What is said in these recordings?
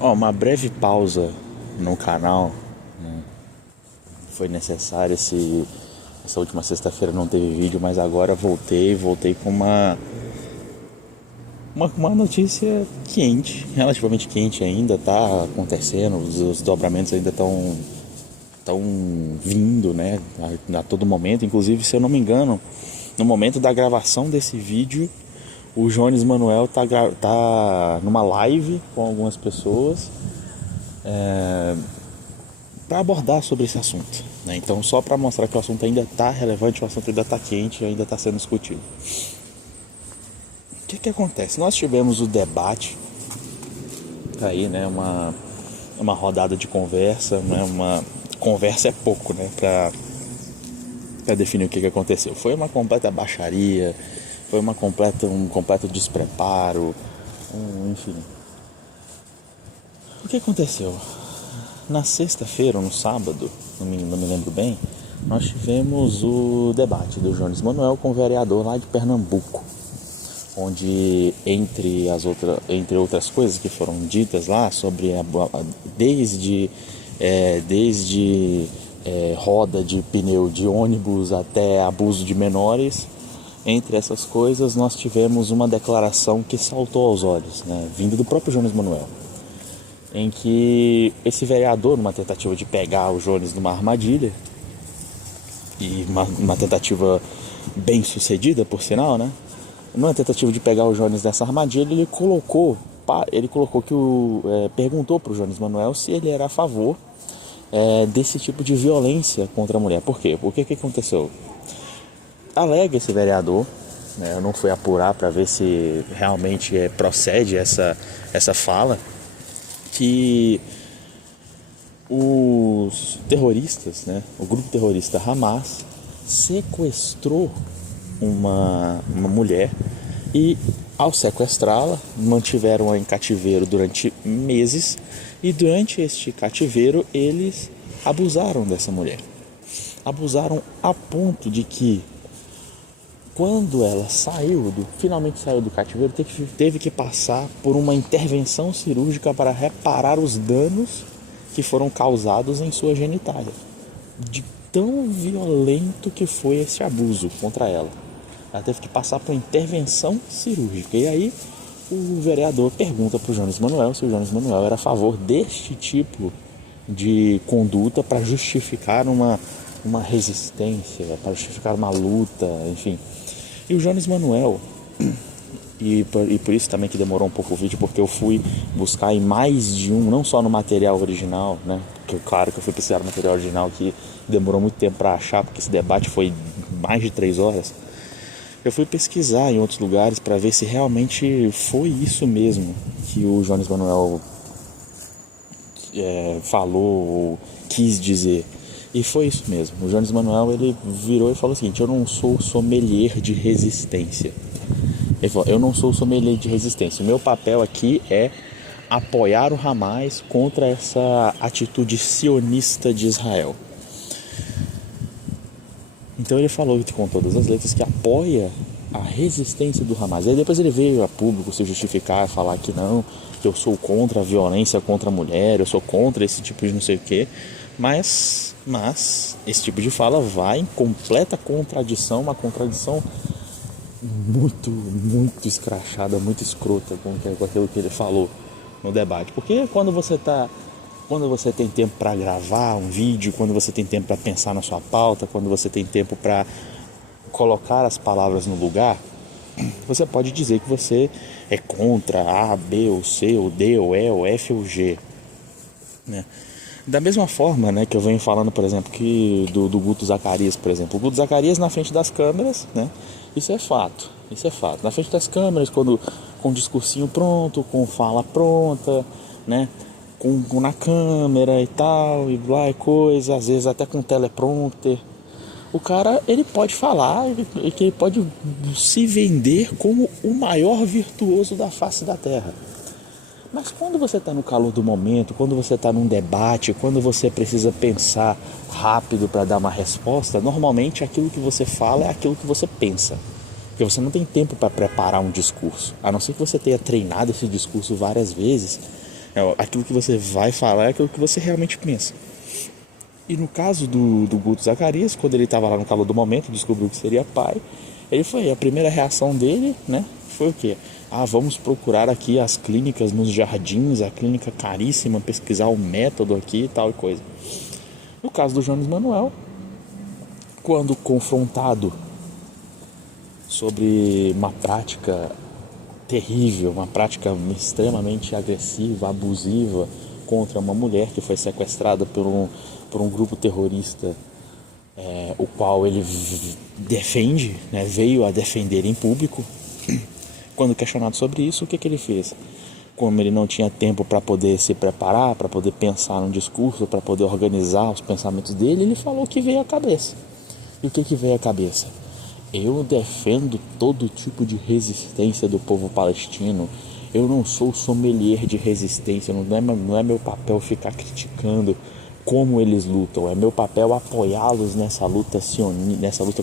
Uma breve pausa no canal, né? Foi necessário essa última sexta-feira não teve vídeo, mas agora voltei com uma notícia quente, relativamente quente ainda, tá acontecendo, os dobramentos ainda estão vindo, né, a todo momento. Inclusive, se eu não me engano, no momento da gravação desse vídeo, o Jones Manuel tá numa live com algumas pessoas para abordar sobre esse assunto, né? Então, só para mostrar que o assunto ainda está relevante, o assunto ainda está quente, ainda está sendo discutido. O que acontece? Nós tivemos o debate aí, né? Uma rodada de conversa, né? Uma conversa é pouco, né? Para definir o que aconteceu. Foi uma completa baixaria, foi um completo despreparo, enfim. O que aconteceu? Na sexta-feira ou no sábado, não me lembro bem, nós tivemos o debate do Jones Manuel com o vereador lá de Pernambuco, onde entre outras coisas que foram ditas lá sobre desde roda de pneu de ônibus até abuso de menores, entre essas coisas nós tivemos uma declaração que saltou aos olhos, né, vindo do próprio Jones Manuel, em que esse vereador, numa tentativa de pegar o Jones numa armadilha, e uma tentativa bem sucedida, por sinal, né? Numa tentativa de pegar o Jones nessa armadilha, ele colocou que perguntou para o Jones Manuel se ele era a favor desse tipo de violência contra a mulher. Por quê? O que aconteceu? Alega esse vereador, né? Eu não fui apurar para ver se realmente procede essa fala, que os terroristas, né, o grupo terrorista Hamas sequestrou uma mulher e, ao sequestrá-la, mantiveram-a em cativeiro durante meses, e durante este cativeiro eles abusaram dessa mulher. Abusaram a ponto de que, quando ela finalmente saiu do cativeiro, teve que passar por uma intervenção cirúrgica para reparar os danos que foram causados em sua genitália. De tão violento que foi esse abuso contra ela. Ela teve que passar por uma intervenção cirúrgica. E aí o vereador pergunta para o Jones Manuel se o Jones Manuel era a favor deste tipo de conduta para justificar uma resistência, para justificar uma luta, enfim. E o Jones Manuel, e por isso também que demorou um pouco o vídeo, porque eu fui buscar em mais de não só no material original, né? Porque claro que eu fui pesquisar no material original, que demorou muito tempo para achar, porque esse debate foi mais de 3 horas. Eu fui pesquisar em outros lugares para ver se realmente foi isso mesmo que o Jones Manuel falou ou quis dizer. E foi isso mesmo. O Jones Manuel, ele virou e falou o seguinte: eu não sou sommelier de resistência. Ele falou: eu não sou sommelier de resistência. O meu papel aqui é apoiar o Hamas contra essa atitude sionista de Israel. Então ele falou com todas as letras que apoia a resistência do Hamas. Aí depois ele veio a público se justificar, falar que não, que eu sou contra a violência contra a mulher, eu sou contra esse tipo de não sei o quê. Mas esse tipo de fala vai em completa contradição, uma contradição muito, muito escrachada, muito escrota com aquilo que ele falou no debate. Porque quando você tem tempo para gravar um vídeo, quando você tem tempo para pensar na sua pauta, quando você tem tempo para colocar as palavras no lugar, você pode dizer que você é contra A, B, ou C, ou D, ou E, ou F, ou G, né? Da mesma forma, né, que eu venho falando, por exemplo, que do Guto Zacarias, por exemplo. O Guto Zacarias na frente das câmeras, né, isso é fato. Na frente das câmeras, com o discursinho pronto, com fala pronta, né, na câmera e tal, e blá, e coisa, às vezes até com teleprompter. O cara, ele pode falar, ele pode se vender como o maior virtuoso da face da terra. Mas quando você está no calor do momento, quando você está num debate, quando você precisa pensar rápido para dar uma resposta, normalmente aquilo que você fala é aquilo que você pensa. Porque você não tem tempo para preparar um discurso. A não ser que você tenha treinado esse discurso várias vezes, Aquilo que você vai falar é aquilo que você realmente pensa. E no caso do Guto Zacarias, quando ele estava lá no calor do momento, descobriu que seria pai, a primeira reação dele, né, foi o quê? Vamos procurar aqui as clínicas nos jardins, a clínica caríssima, pesquisar o método aqui e tal e coisa. No caso do Jones Manuel, quando confrontado sobre uma prática terrível, uma prática extremamente agressiva, abusiva contra uma mulher que foi sequestrada por um grupo terrorista, o qual ele defende, né, veio a defender em público. Quando questionado sobre isso, o que ele fez? Como ele não tinha tempo para poder se preparar, para poder pensar num discurso, para poder organizar os pensamentos dele, ele falou o que veio à cabeça. E o que veio à cabeça? Eu defendo todo tipo de resistência do povo palestino. Eu não sou sommelier de resistência, não é meu papel ficar criticando como eles lutam. É meu papel apoiá-los nessa luta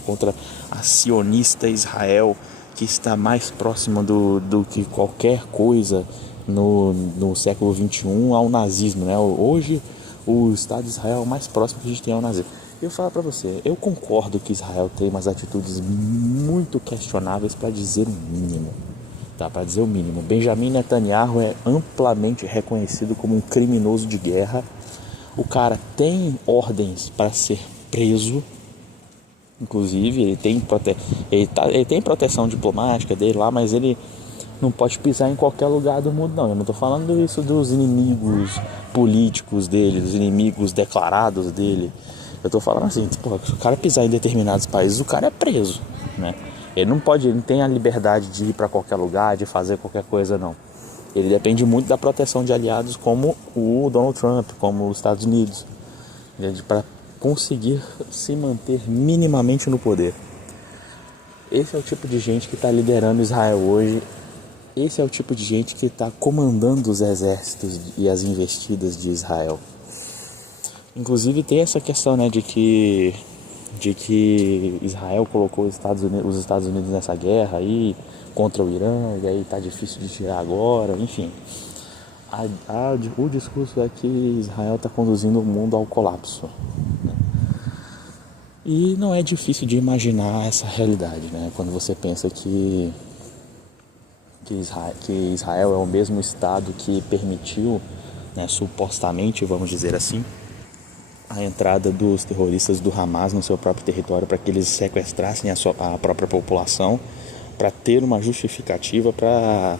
contra a sionista Israel, que está mais próxima do que qualquer coisa no século XXI ao nazismo, né? Hoje o Estado de Israel é o mais próximo que a gente tem ao nazismo. Eu falo para você, eu concordo que Israel tem umas atitudes muito questionáveis, para dizer o mínimo. Tá, para dizer o mínimo. Benjamin Netanyahu é amplamente reconhecido como um criminoso de guerra. O cara tem ordens para ser preso. Inclusive, ele tem proteção diplomática dele lá, mas ele não pode pisar em qualquer lugar do mundo, não. Eu não estou falando isso dos inimigos políticos dele, dos inimigos declarados dele. Eu estou falando assim, se o cara pisar em determinados países, o cara é preso, né? Ele não tem a liberdade de ir para qualquer lugar, de fazer qualquer coisa, não. Ele depende muito da proteção de aliados como o Donald Trump, como os Estados Unidos, para conseguir se manter minimamente no poder. Esse é o tipo de gente que está liderando Israel hoje. Esse é o tipo de gente que está comandando os exércitos e as investidas de Israel. Inclusive tem essa questão, né, de que Israel colocou os Estados Unidos nessa guerra aí contra o Irã, e aí tá difícil de tirar agora, enfim. O discurso é que Israel está conduzindo o mundo ao colapso, né? E não é difícil de imaginar essa realidade, né? Quando você pensa que Israel é o mesmo Estado que permitiu, né, supostamente, vamos dizer assim, a entrada dos terroristas do Hamas no seu próprio território para que eles sequestrassem a própria população, para ter uma justificativa para,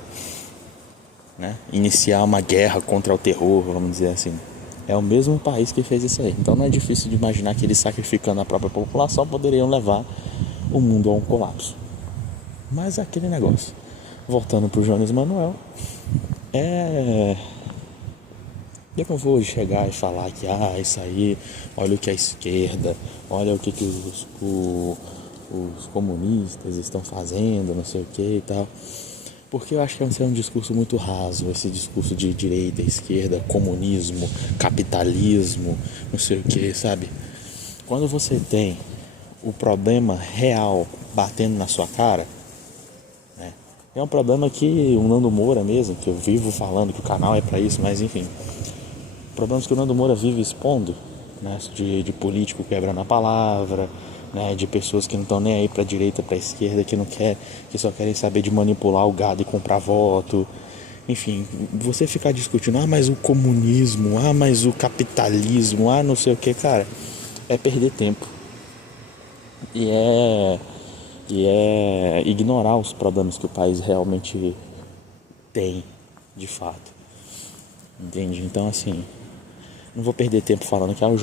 né, iniciar uma guerra contra o terror, vamos dizer assim. É o mesmo país que fez isso aí. Então não é difícil de imaginar que eles, sacrificando a própria população, poderiam levar o mundo a um colapso. Mas aquele negócio, voltando para o Jones Manuel, eu não vou chegar e falar que isso aí, olha o que a esquerda, olha o que os comunistas estão fazendo, não sei o que e tal. Porque eu acho que esse é um discurso muito raso, esse discurso de direita, esquerda, comunismo, capitalismo, não sei o que, sabe? Quando você tem o problema real batendo na sua cara, né? É um problema que o Nando Moura mesmo, que eu vivo falando que o canal é pra isso, mas enfim, problemas que o Nando Moura vive expondo, né, de político quebrando a palavra, né, de pessoas que não estão nem aí para a direita, para a esquerda, que só querem saber de manipular o gado e comprar voto. Enfim, você ficar discutindo, mas o comunismo, mas o capitalismo, não sei o que, cara, é perder tempo. E é ignorar os problemas que o país realmente tem, de fato. Entende? Então, assim, não vou perder tempo falando que o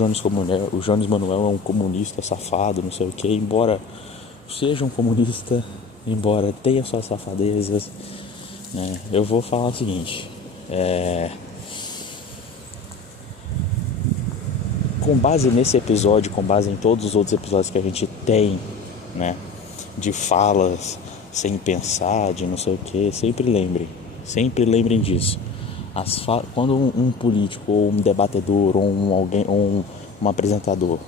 Jones Manuel é um comunista safado, não sei o que, embora seja um comunista, embora tenha suas safadezas, né? Eu vou falar o seguinte, com base nesse episódio, com base em todos os outros episódios que a gente tem, né, de falas sem pensar, de não sei o que, sempre lembrem disso. Quando um político ou um debatedor ou um apresentador,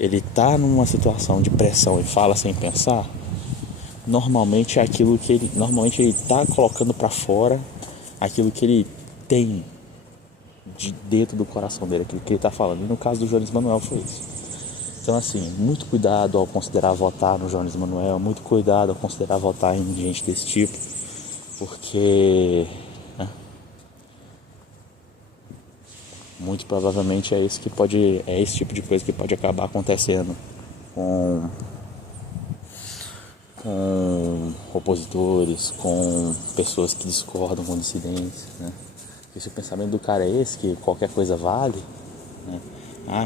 ele está numa situação de pressão e fala sem pensar, normalmente é aquilo que ele está colocando para fora, aquilo que ele tem de dentro do coração dele, aquilo que ele está falando. E no caso do Jones Manuel foi isso. Então, assim, muito cuidado ao considerar votar no Jones Manuel, muito cuidado ao considerar votar em gente desse tipo, porque, né, muito provavelmente é esse tipo de coisa que pode acabar acontecendo com opositores, com pessoas que discordam, com dissidentes, né? Porque se o pensamento do cara é esse, que qualquer coisa vale, né?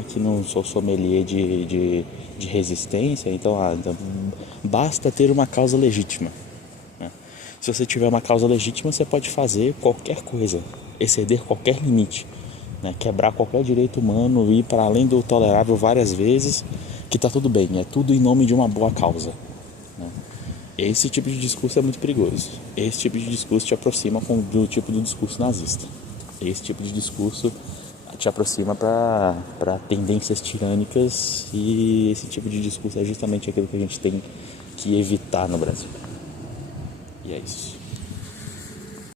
Que não sou sommelier de resistência, então basta ter uma causa legítima, né? Se você tiver uma causa legítima, você pode fazer qualquer coisa, exceder qualquer limite, né? Quebrar qualquer direito humano, ir para além do tolerável várias vezes, que tá tudo bem, é tudo em nome de uma boa causa, né? Esse tipo de discurso é muito perigoso. Esse tipo de discurso te aproxima do tipo do discurso nazista. Esse tipo de discurso te aproxima para tendências tirânicas, e esse tipo de discurso é justamente aquilo que a gente tem que evitar no Brasil. E é isso.